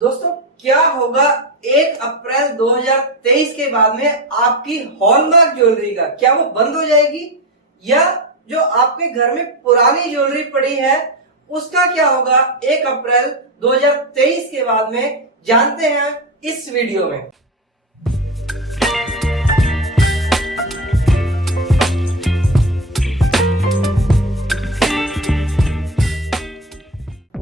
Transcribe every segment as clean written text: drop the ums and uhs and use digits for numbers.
दोस्तों क्या होगा 1 अप्रैल 2023 के बाद में आपकी हॉलमार्क ज्वेलरी का, क्या वो बंद हो जाएगी या जो आपके घर में पुरानी ज्वेलरी पड़ी है उसका क्या होगा 1 अप्रैल 2023 के बाद में, जानते हैं इस वीडियो में।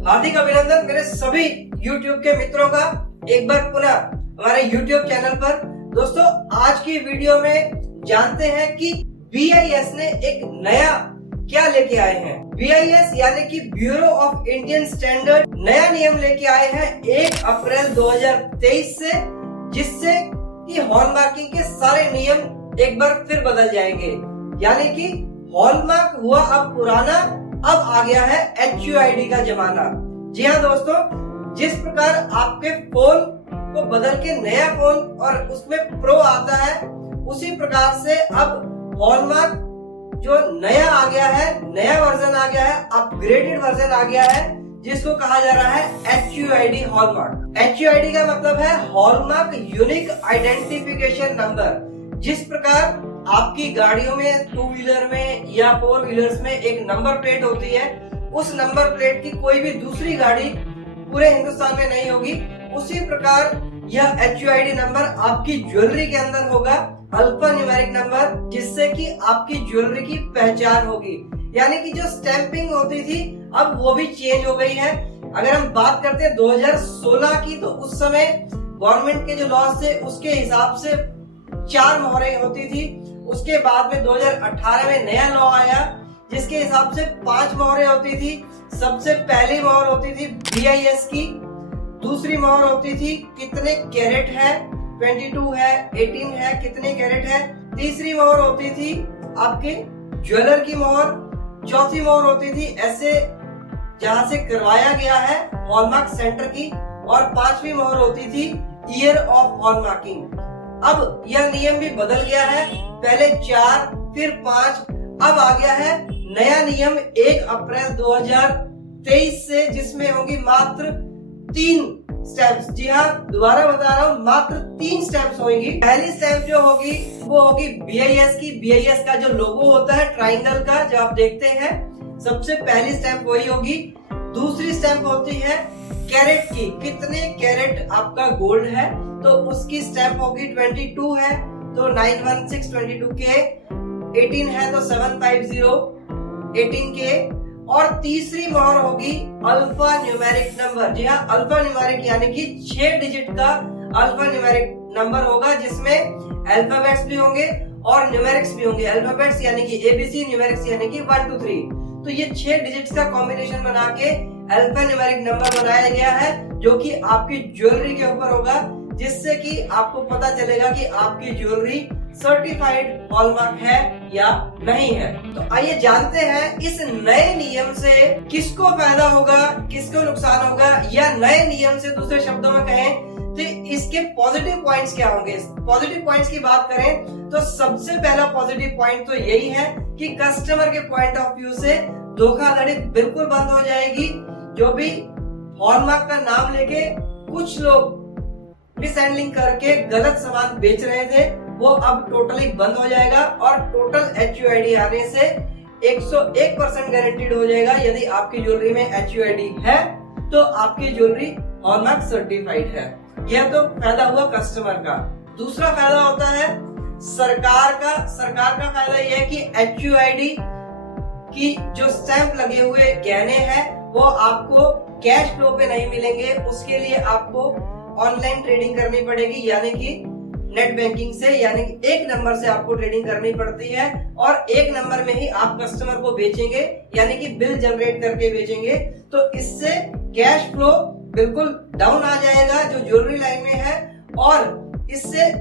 हार्दिक अभिनंदन मेरे सभी YouTube के मित्रों का एक बार पुनः हमारे YouTube चैनल पर। दोस्तों आज की वीडियो में जानते हैं कि BIS ने एक नया क्या लेके आए हैं। BIS यानी कि ब्यूरो ऑफ इंडियन स्टैंडर्ड नया नियम लेके आए हैं 1 अप्रैल 2023 से, जिससे कि हॉलमार्किंग के सारे नियम एक बार फिर बदल जाएंगे। यानी कि हॉलमार्क हुआ अब पुराना, अब आ गया है HUID का जमाना। जी हाँ दोस्तों, जिस प्रकार आपके फोन को बदल के नया फोन और उसमें प्रो आता है, उसी प्रकार से अब हॉलमार्क जो नया आ गया है, नया वर्जन आ गया है, अपग्रेडेड वर्जन आ गया है, जिसको कहा जा रहा है HUID हॉलमार्क। HUID का मतलब है हॉलमार्क यूनिक आइडेंटिफिकेशन नंबर। जिस प्रकार आपकी गाड़ियों में, टू व्हीलर में या फोर व्हीलर्स में एक नंबर प्लेट होती है, उस नंबर प्लेट की कोई भी दूसरी गाड़ी पूरे हिंदुस्तान में नहीं होगी, उसी प्रकार यह HUID नंबर आपकी ज्वेलरी के अंदर होगा, अल्फा न्यूमेरिक नंबर, जिससे कि आपकी ज्वेलरी की पहचान होगी। यानी कि जो स्टैंपिंग होती थी अब वो भी चेंज हो गई है। अगर हम बात करते हैं 2016 की, तो उस समय गवर्नमेंट के जो लॉज थे उसके हिसाब से 4 मोहरें होती थी। उसके बाद में 2018 में नया लॉ आया जिसके हिसाब से 5 मोहरें होती थी। सबसे पहली मोहर होती थी BIS की, दूसरी मोहर होती थी कितने कैरेट है, 22 है, 18 है, कितने कैरेट है। तीसरी मोहर होती थी आपके ज्वेलर की मोहर, चौथी मोहर होती थी ऐसे जहां से करवाया गया है हॉलमार्क सेंटर की, और 5वीं मोहर होती थी ईयर ऑफ हॉलमार्किंग। अब यह नियम भी बदल गया है, पहले 4 फिर 5, अब आ गया है नया नियम 1 अप्रैल 2023 से, जिसमें होगी मात्र 3 स्टैम्प्स। जी हाँ, दोबारा बता रहा हूँ, मात्र 3 स्टैम्प्स होंगी। पहली स्टैम्प जो होगी वो होगी BIS की। BIS का जो लोगो होता है ट्राइंगल का, जो आप देखते हैं, सबसे पहली स्टैम्प वही होगी। दूसरी स्टैम्प होती है कैरेट की, कितने कैरेट आपका गोल्ड है, तो उसकी स्टैम्प होगी 22 है तो 91622K, 18 है तो 75018K, और तीसरी मोहर होगी अल्फा न्यूमेरिक नंबर। जी हाँ, अल्फा न्यूमेरिक यानी कि 6 डिजिट का अल्फा न्यूमेरिक नंबर होगा, जिसमें अल्फाबेट्स भी होंगे और न्यूमेरिक्स भी होंगे। अल्फाबेट्स यानी कि ABC, न्यूमेरिक्स यानी कि 1 2 3। तो ये 6 डिजिट्स का कॉम्बिनेशन बना के अल्फा न्यूमेरिक नंबर बनाया गया है, जो कि आपकी ज्वेलरी के ऊपर होगा, जिससे कि आपको पता चलेगा कि आपकी ज्वेलरी सर्टिफाइड हॉलमार्क है या नहीं है। तो आइए जानते हैं इस नए नियम से किसको फायदा होगा, किसको नुकसान होगा, या नए नियम से दूसरे शब्दों में कहें तो इसके पॉजिटिव पॉइंट्स क्या होंगे। पॉजिटिव पॉइंट्स की बात करें तो सबसे पहला पॉजिटिव पॉइंट तो यही है कि कस्टमर के पॉइंट ऑफ व्यू से धोखाधड़ी बिल्कुल बंद हो जाएगी। जो भी हॉलमार्क का नाम लेके कुछ लोग मिसहैंडलिंग करके गलत सामान बेच रहे थे, वो अब टोटली बंद हो जाएगा, और टोटल HUID आने से 101% गारंटीड हो जाएगा। यदि आपकी ज्वेलरी में HUID है तो आपकी ज्वेलरी हॉलमार्क सर्टिफाइड है। यह तो फायदा हुआ कस्टमर का। दूसरा फायदा होता है सरकार का। सरकार का फायदा यह है कि HUID की जो स्टैंप लगे हुए गहने हैं वो आपको कैश फ्लो पे नहीं मिलेंगे, उसके लिए आपको ऑनलाइन ट्रेडिंग करनी पड़ेगी, यानी कि नेट बैंकिंग से, यानी कि एक नंबर से आपको ट्रेडिंग करनी पड़ती है, और एक नंबर में ही आप कस्टमर को बेचेंगे, यानी कि बिल जनरेट करके बेचेंगे। तो इससे कैश फ्लो बिल्कुल डाउन आ जाएगा जो ज्वेलरी लाइन में है, और इससे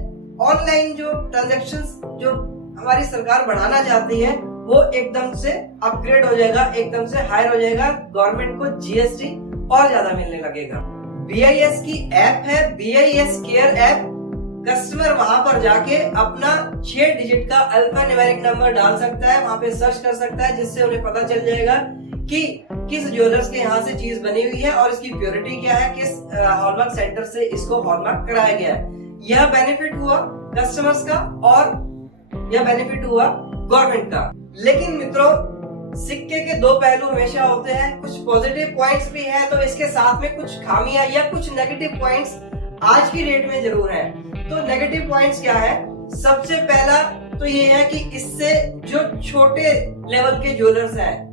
ऑनलाइन जो ट्रांजैक्शंस जो हमारी सरकार बढ़ाना चाहती है वो एकदम से अपग्रेड हो जाएगा, एकदम से हायर हो जाएगा। गवर्नमेंट को GST और ज्यादा मिलने लगेगा। BIS की ऐप है BIS केयर ऐप, कस्टमर वहां पर जाके अपना 6 डिजिट का अल्फा न्यूमेरिक नंबर डाल सकता है, वहां पे सर्च कर सकता है, जिससे उन्हें पता चल जाएगा कि किस ज्वेलर्स के यहाँ से चीज बनी हुई है और इसकी प्योरिटी क्या है, किस हॉलमार्क सेंटर से इसको हॉलमार्क कराया गया है। यह बेनिफिट हुआ कस्टमर्स का और यह बेनिफिट हुआ गवर्नमेंट का। लेकिन मित्रों, सिक्के के दो पहलू हमेशा होते हैं, कुछ पॉजिटिव पॉइंट्स भी है तो इसके साथ में कुछ खामियां या कुछ नेगेटिव पॉइंट्स आज की डेट में जरूर है। तो नेगेटिव पॉइंट्स क्या है? सबसे पहला तो ये है कि इससे जो छोटे लेवल के ज्वेलर्स हैं,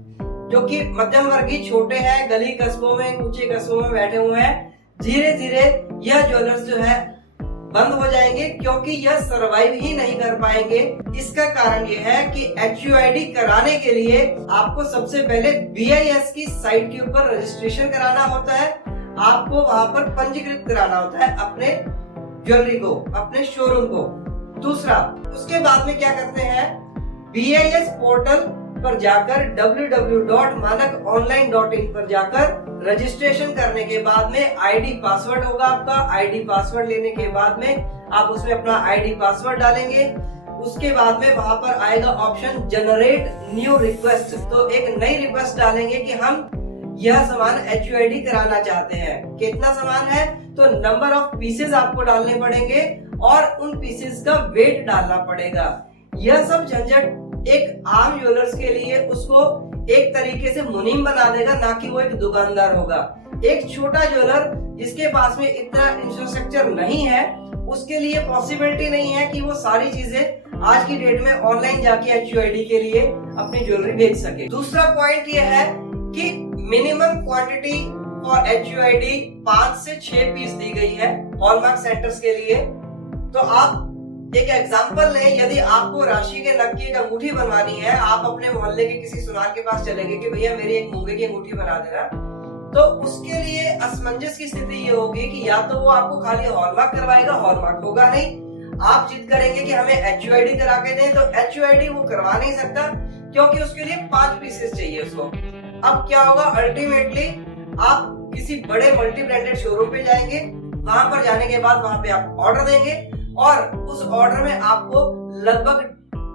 जो कि मध्यम वर्गीय छोटे हैं, गली कस्बों में, ऊंचे कस्बों में बैठे हुए हैं, धीरे धीरे यह ज्वेलर्स जो है बंद हो जाएंगे, क्योंकि यह सरवाइव ही नहीं कर पाएंगे। इसका कारण यह है कि HUID कराने के लिए आपको सबसे पहले BIS की साइट के ऊपर रजिस्ट्रेशन कराना होता है, आपको वहां पर पंजीकृत कराना होता है अपने ज्वेलरी को, अपने शोरूम को। दूसरा, उसके बाद में क्या करते हैं, BIS पोर्टल पर जाकर www.manakonline.in पर जाकर रजिस्ट्रेशन करने के बाद में ID पासवर्ड होगा आपका। ID पासवर्ड लेने के बाद में आप उसमें अपना ID पासवर्ड डालेंगे। उसके बाद में वहां पर आएगा ऑप्शन जनरेट न्यू रिक्वेस्ट, तो एक नई रिक्वेस्ट डालेंगे कि हम यह सामान HUID कराना चाहते हैं। कितना सामान है? तो नंबर ऑफ पीसेस आपको डालने पड़ेंगे और उन पीसेस का वेट डालना पड़ेगा। यह सब झंझट एक आम ज्वेलर्स के लिए उसको एक तरीके से मुनीम बना देगा, ना कि वो एक दुकानदार होगा। एक छोटा ज्वेलर जिसके पास में इतना इंफ्रास्ट्रक्चर नहीं है, उसके लिए पॉसिबिलिटी नहीं है कि वो सारी चीजें आज की डेट में ऑनलाइन जाके HUID के लिए अपनी ज्वेलरी भेज सके। दूसरा पॉइंट ये है कि मिनिमम क्वांटिटी फॉर HUID 5 से 6 पीस दी गई है हॉलमार्क सेंटर्स के लिए। तो आप एक एग्जांपल लें, यदि आपको राशि के नग की एक अंगूठी बनवानी है, आप अपने मोहल्ले के किसी सुनार के पास चले गए कि भैया मेरी एक मूंगे की अंगूठी बना देना, तो उसके लिए असमंजस की स्थिति ये होगी कि या तो वो आपको खाली हॉलमार्क करवाएगा, हॉलमार्क होगा नहीं। आप जिद करेंगे कि हमें HUID करा के दें, तो HUID वो करवा नहीं सकता, क्योंकि उसके लिए 5 पीसेस चाहिए उसको। अब क्या होगा, अल्टीमेटली आप किसी बड़े मल्टी ब्रांडेड शोरूम पे जाएंगे, वहां पर जाने के बाद वहां पे आप ऑर्डर देंगे और उस ऑर्डर में आपको लगभग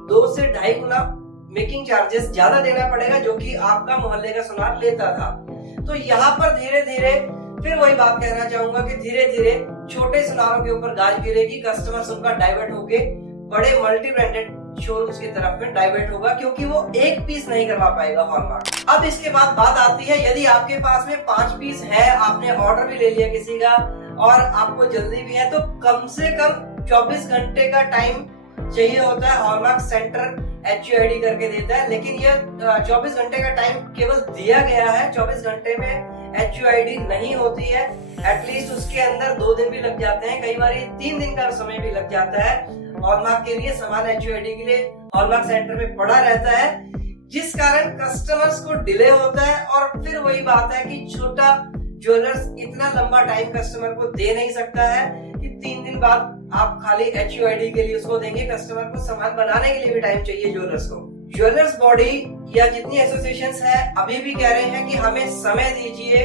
2 से 2.5 गुना मेकिंग चार्जेस ज्यादा देना पड़ेगा, जो कि आपका मोहल्ले का सुनार लेता था। तो यहाँ पर धीरे धीरे फिर वही बात कहना चाहूंगा कि धीरे धीरे छोटे सुनारों के ऊपर गाज गिरेगी, कस्टमर्स उनका डाइवर्ट होके बड़े मल्टी ब्रांडेड शोरूम्स की तरफ में डाइवर्ट होगा, क्योंकि वो एक पीस नहीं करवा पाएगा हॉलमार्क। अब इसके बाद बात आती है, यदि आपके पास में 5 पीस है, आपने ऑर्डर भी ले लिया किसी का और आपको जल्दी भी है, तो कम से कम 24 घंटे का टाइम चाहिए होता है। हॉलमार्क सेंटर HUID करके देता है, लेकिन यह 24 घंटे का टाइम केवल दिया गया है। 24 घंटे में HUID नहीं होती है, एटलीस्ट उसके अंदर 2 दिन भी लग जाते हैं, कई बार 3 दिन का समय भी लग जाता है। हॉलमार्क के लिए सामान HUID के लिए हॉलमार्क सेंटर में पड़ा रहता है, जिस कारण कस्टमर्स को डिले होता है। और फिर वही बात है कि छोटा ज्वेलर्स इतना लंबा टाइम कस्टमर को दे नहीं सकता है कि 3 दिन बाद आप खाली HUID के लिए उसको देंगे। कस्टमर को सामान बनाने के लिए भी टाइम चाहिए ज्वेलर्स को। ज्वेलर्स बॉडी या जितनी एसोसिएशंस है अभी भी कह रहे हैं कि हमें समय दीजिए।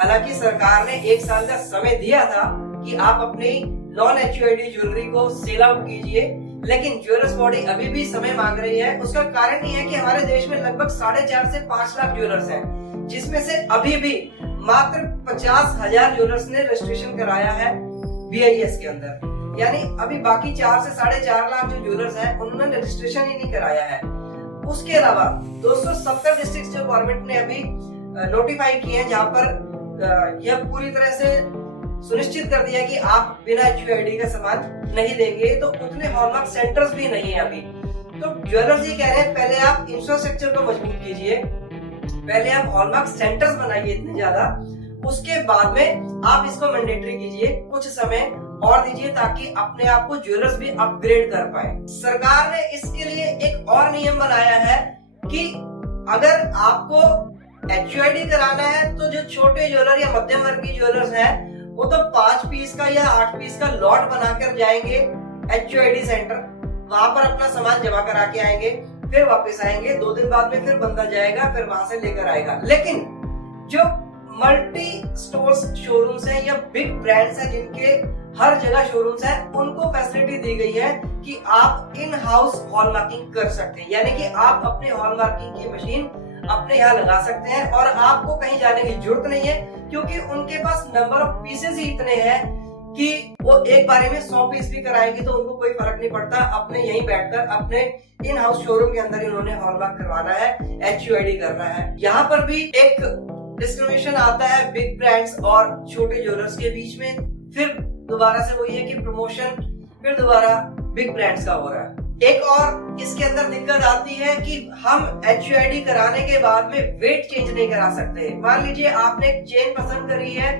हालांकि सरकार ने 1 साल का समय दिया था कि आप अपनी नॉन HUID ज्वेलरी को सेल आउट कीजिए, लेकिन ज्वेलर्स बॉडी अभी भी समय मांग रही है। उसका कारण ये है कि हमारे देश में लगभग 4.5 से 5 लाख ज्वेलर्स हैं, जिसमें से अभी भी मात्र 50,000 ज्वेलर्स ने रजिस्ट्रेशन कराया है BIS के अंदर। यानी अभी बाकी 4 से 4.5 लाख जो ज्वेलर्स हैं उन्होंने रजिस्ट्रेशन ही नहीं कराया है। उसके अलावा 270 डिस्ट्रिक्ट जो गवर्नमेंट ने अभी नोटिफाई किए हैं, जहाँ पर यह पूरी तरह से सुनिश्चित कर दिया कि आप बिना HUID का सामान नहीं लेंगे, तो उतने हॉलमार्क सेंटर्स भी नहीं है अभी। तो ज्वेलर्स ये कह रहे हैं पहले आप इंफ्रास्ट्रक्चर को मजबूत कीजिए, पहले आप हॉलमार्क सेंटर्स बनाइए इतने ज्यादा, उसके बाद में आप इसको मैंडेटरी कीजिए, कुछ समय और दीजिए ताकि अपने आप को ज्वेलर्स भी अपग्रेड कर पाए। सरकार ने इसके लिए एक और नियम बनाया है कि अगर आपको HUID कराना है तो जो छोटे ज्वेलर या मध्यम वर्गीय ज्वेलर्स हैं वो तो 5 पीस का या 8 पीस का लॉट बनाकर जाएंगे HUID सेंटर, वहां पर अपना सामान जमा करा के आएंगे, फिर वापस आएंगे, 2 दिन बाद में फिर बंदा जाएगा, फिर वहां से लेकर आएगा। लेकिन जो मल्टी स्टोर्स शोरूम्स हैं या बिग ब्रांड्स हैं जिनके हर जगह शोरूम्स हैं, उनको फैसिलिटी दी गई है कि आप इन हाउस हॉलमार्किंग कर सकते हैं। यानी कि आप अपने हॉलमार्किंग की मशीन अपने यहाँ लगा सकते हैं और आपको कहीं जाने की जरूरत नहीं है, क्योंकि उनके पास नंबर ऑफ पीसेस ही इतने हैं कि वो एक बारे में 100 पीस भी कराएंगे तो उनको कोई फर्क नहीं पड़ता। अपने यहीं बैठकर अपने इन हाउस शोरूम के अंदर ही उन्होंने हॉलमार्क करवाना है, HUID करना है। यहाँ पर भी एक डिस्क्रिमिनेशन आता है बिग ब्रांड्स और छोटे ज्वेलर्स के बीच में। फिर दोबारा से वही है कि प्रमोशन फिर दोबारा बिग ब्रांड्स का हो रहा है। एक और इसके अंदर दिक्कत आती है कि हम HUID कराने के बाद में वेट चेंज नहीं करा सकते। मान लीजिए आपने एक चेन पसंद करी है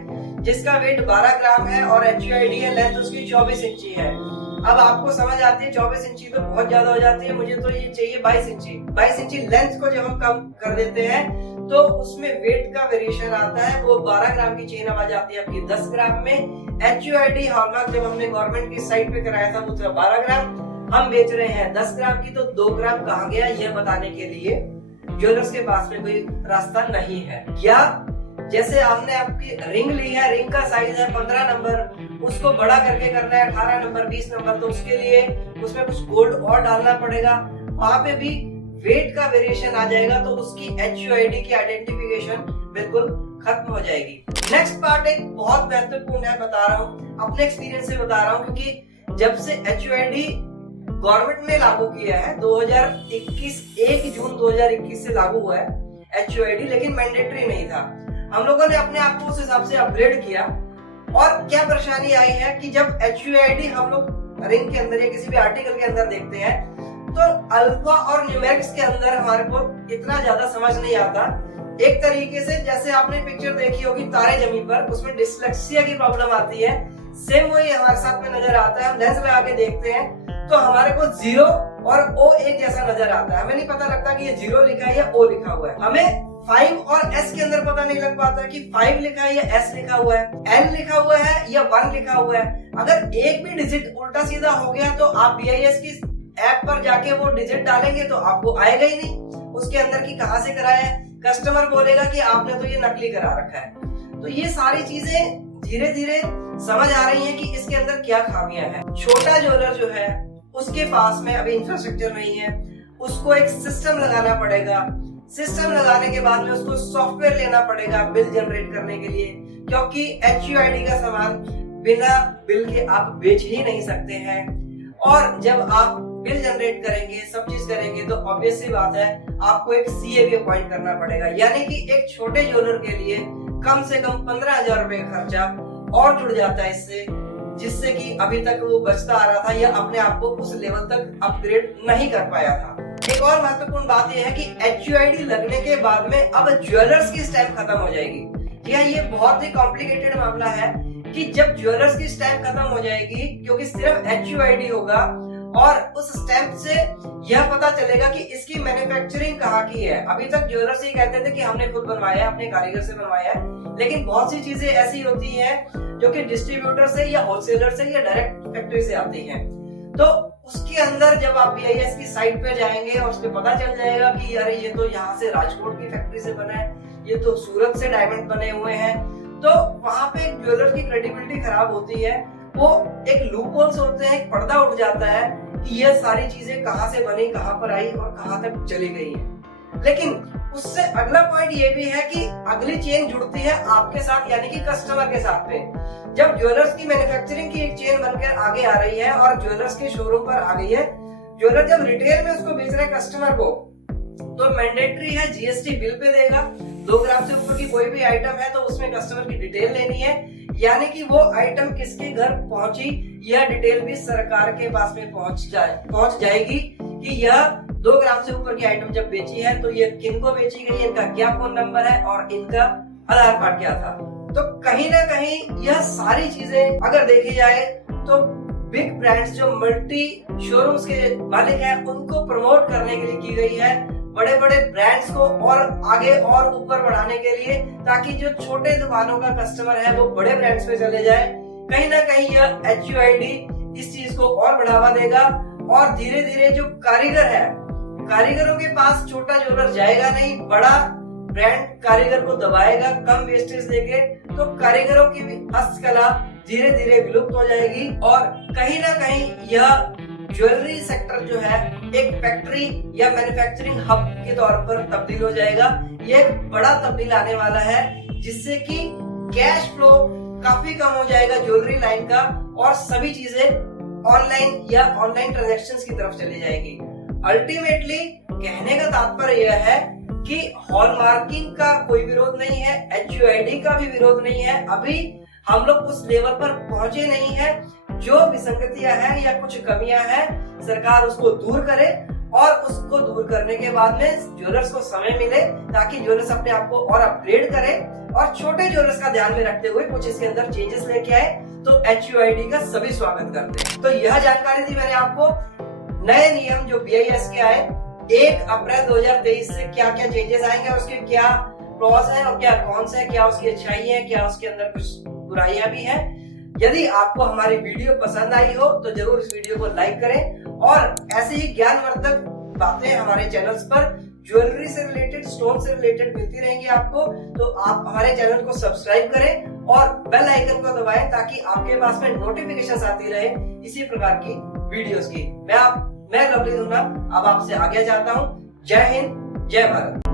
जिसका वेट 12 ग्राम है और HUID है, लेंथ उसकी 24 इंची है। अब आपको समझ आती है 24 इंची तो बहुत ज्यादा हो जाती है, मुझे तो ये चाहिए 22 इंची। 22 इंची लेंथ को जब हम कम कर देते हैं तो उसमें वेट का वेरिएशन आता है। वो 12 ग्राम की चेन अब आ जाती है आपकी 10 ग्राम में। HUID हॉलमार्क जब हमने गवर्नमेंट की साइट पे कराया था वो था 12 ग्राम, हम बेच रहे हैं 10 ग्राम की, तो 2 ग्राम कहाँ गया यह बताने के लिए ज्वेलर्स के पास में कोई रास्ता नहीं है। या जैसे हमने आपकी रिंग ली है, रिंग का साइज है 15 नंबर, उसको बड़ा करके करना है 18 नंबर 20 नंबर, तो उसके लिए उसमें कुछ गोल्ड और डालना पड़ेगा। वहां पे भी वेट का वेरिएशन आ जाएगा तो उसकी HUID की आइडेंटिफिकेशन बिल्कुल खत्म हो जाएगी। नेक्स्ट पार्ट एक बहुत महत्वपूर्ण है, बता रहा हूँ अपने एक्सपीरियंस से बता रहा हूँ, क्योंकि जब से HUID गवर्नमेंट ने लागू किया है 2021 1 जून 2021 से लागू हुआ है HUID, लेकिन मैंडेटरी नहीं था। हम लोगों ने अपने आप को उस हिसाब से अपग्रेड किया। और क्या परेशानी आई है कि जब HUID हम लोग रिंग के अंदर या किसी भी आर्टिकल के अंदर देखते हैं तो अल्फा और न्यूमेरिक्स के अंदर हमारे को इतना ज्यादा समझ नहीं आता। एक तरीके से जैसे आपने पिक्चर देखी होगी तारे जमीन पर, उसमें डिसलेक्सिया की प्रॉब्लम आती है, सेम वही हमारे साथ में नजर आता है। हम लेंस लगा के देखते हैं तो हमारे को 0 और O एक जैसा नजर आता है। हमें नहीं पता लगता कि ये 0 लिखा है या O लिखा हुआ है। हमें 5 और S के अंदर पता नहीं लग पाता कि 5 लिखा है या S लिखा हुआ है, N लिखा हुआ है या 1 लिखा हुआ है। अगर एक भी डिजिट उल्टा सीधा हो गया तो आप BIS की ऐप पर जाके वो डिजिट डालेंगे तो आपको आएगा ही नहीं उसके अंदर की कहां से कराया है। कस्टमर बोलेगा कि आपने तो ये नकली करा रखा है। तो ये सारी चीजें धीरे धीरे समझ आ रही हैं कि इसके अंदर क्या खामियां हैं। छोटा ज्वेलर जो है उसके पास में अभी इंफ्रास्ट्रक्चर नहीं है, उसको एक सिस्टम लगाना पड़ेगा। सिस्टम लगाने के बाद में उसको सॉफ्टवेयर लेना पड़ेगा बिल जनरेट करने के लिए, क्योंकि HUID का सामान बिना बिल के आप बेच ही नहीं सकते हैं। और जब आप बिल जनरेट करेंगे, सब चीज करेंगे, तो ऑब्वियस सी बात है आपको एक CA भी अपॉइंट करना पड़ेगा। यानी कि एक छोटे ज्वेलर के लिए कम से कम 15,000 रुपए का खर्चा और जुड़ जाता है इससे, जिससे कि अभी तक वो बचता आ रहा था या अपने आप को उस लेवल तक अपग्रेड नहीं कर पाया था। एक और महत्वपूर्ण बात यह है कि HUID लगने के बाद में अब ज्वेलर्स की स्टैंप खत्म हो जाएगी। ये बहुत ही कॉम्प्लिकेटेड मामला है कि जब ज्वेलर्स की स्टैंप खत्म हो जाएगी, क्योंकि सिर्फ HUID होगा और उस स्टैंप से यह पता चलेगा कि इसकी मैन्युफैक्चरिंग कहाँ की है। अभी तक ज्वेलर्स ही कहते थे कि हमने खुद बनवाया है, अपने कारीगर से बनवाया है, लेकिन बहुत सी चीजें ऐसी होती हैं जो कि डिस्ट्रीब्यूटर से या होलसेलर से या डायरेक्ट फैक्ट्री से आती हैं। तो उसके अंदर जब आप BIS की साइट पे जाएंगे और उसपे पता चल जाएगा कि अरे ये तो यहाँ से राजकोट की फैक्ट्री से बना है, ये तो सूरत से डायमंड बने हुए हैं, तो वहां पे ज्वेलर की क्रेडिबिलिटी खराब होती है। वो एक लूपहोल्स होते हैं, एक पर्दा उठ जाता है कि ये सारी चीजें कहाँ से बनी, कहाँ पर आई और कहाँ तक चली गई है। लेकिन उससे अगला पॉइंट ये भी है कि अगली चेन जुड़ती है आपके साथ, यानी कि कस्टमर के साथ में। जब ज्वेलर्स की मैन्युफैक्चरिंग की एक चेन बनकर आगे आ रही है और ज्वेलर्स के शोरूम पर आ गई है, ज्वेलर जब रिटेल में उसको बेच रहे हैं कस्टमर को, तो मैंडेटरी है GST बिल पे देगा। 2 ग्राम से ऊपर की कोई भी आइटम है तो उसमें कस्टमर की डिटेल लेनी है, यानी कि वो आइटम किसके घर पहुंची यह डिटेल भी सरकार के पास में पहुंच जाएगी कि यह 2 ग्राम से ऊपर की आइटम जब बेची है तो ये किनको बेची गई है, इनका क्या फोन नंबर है और इनका आधार कार्ड क्या था। तो कहीं ना कहीं यह सारी चीजें अगर देखी जाए तो बिग ब्रांड्स जो मल्टी शोरूम्स के मालिक हैं उनको प्रमोट करने के लिए की गई है, बड़े बड़े ब्रांड्स को और आगे और ऊपर बढ़ाने के लिए, ताकि जो छोटे दुकानों का कस्टमर है वो बड़े ब्रांड्स पे चले जाए। कहीं ना कहीं यह HUID इस चीज को और बढ़ावा देगा और धीरे धीरे जो कारीगर है, कारीगरों के पास छोटा ज्वेलर जाएगा नहीं, बड़ा ब्रांड कारीगर को दबाएगा कम वेस्टेज देके, तो कारीगरों की भी हस्तकला धीरे धीरे विलुप्त हो जाएगी और कहीं ना कहीं यह ज्वेलरी सेक्टर जो है एक फैक्ट्री या मैन्युफैक्चरिंग हब के तौर पर तब्दील हो जाएगा। ये एक बड़ा तब्दील आने वाला है जिससे कि कैश फ्लो काफी कम हो जाएगा ज्वेलरी लाइन का और सभी चीजें ऑनलाइन या ऑनलाइन ट्रांजैक्शंस की तरफ चली जाएगी। अल्टीमेटली कहने का तात्पर्य यह है कि हॉलमार्किंग का कोई विरोध नहीं है, HUID का भी विरोध नहीं है। अभी हम लोग उस लेवल पर पहुंचे नहीं है। जो विसंगतियां हैं या कुछ कमियां हैं सरकार उसको दूर करे और उसको दूर करने के बाद में ज्वेलर्स को समय मिले ताकि ज्वेलर्स अपने आप को और अपग्रेड करे और छोटे ज्वेलर्स का ध्यान में रखते हुए कुछ इसके अंदर चेंजेस लेके आए तो HUID का सभी स्वागत करते हैं। तो यह जानकारी दी मैंने आपको। नए नियम जो BIS के आए 1 अप्रैल 2023 से क्या क्या चेंजेस आएंगे और उसके क्या प्लॉस है और क्या कॉन्स है, क्या उसकी अच्छाई है, क्या उसके अंदर कुछ बुराइयां भी हैं। यदि आपको हमारी वीडियो पसंद आई हो तो जरूर इस वीडियो को लाइक करें और ऐसे ही ज्ञानवर्धक बातें हमारे चैनल्स पर ज्वेलरी से रिलेटेड, स्टोन से रिलेटेड मिलती रहेंगी आपको। तो आप हमारे चैनल को सब्सक्राइब करें और बेल आइकन को दबाएं ताकि आपके पास में नोटिफिकेशंस आती रहे इसी प्रकार की वीडियोस की। मैं लवली धुना अब आपसे आज्ञा चाहता हूँ। जय हिंद, जय भारत।